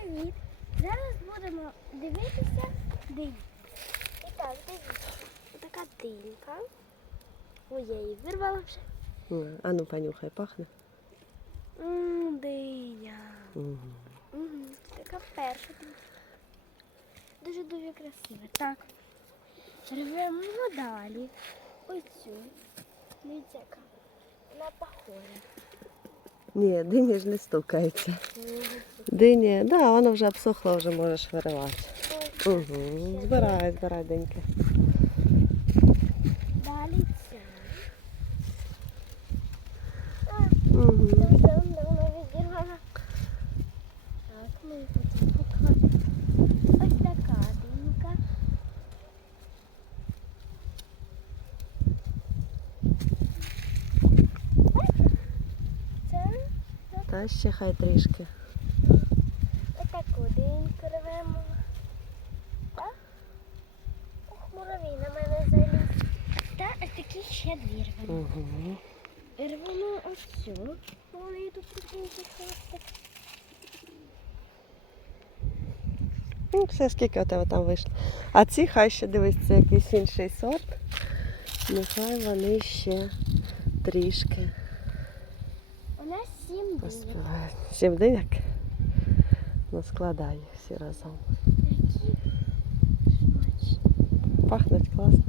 привіт! Зараз будемо дивитися динь. І так, дивіться. Така динька. Ой, я її вирвала вже. А ну понюхай, пахне. Ммм, диня. Угу. Така перша динька. Дуже-дуже красива. Так. Рвемо далі. Ось цю. Дивіться, яка. Вона похожа. Ні, дині ж не стукається. Дині, да, воно вже обсохло, вже можеш виривати. Угу. Збирай, збирай деньки. Далі Угу. Так, ми. Ось така динька. Це Та ще хай трішки. Таку рвемо. Так? Ох, муравій на мене заліз. Та такі ще дві рвемо. Угу. Рвемо ось цю. Вони тут прикінчиться. Ну, все, скільки у тебе там вийшло. А ці хай ще дивись, це якийсь інший сорт. Нехай вони ще трішки У нас сім диньок. Сім диняк? Ну, складай їх всі разом. Пахнуть класно.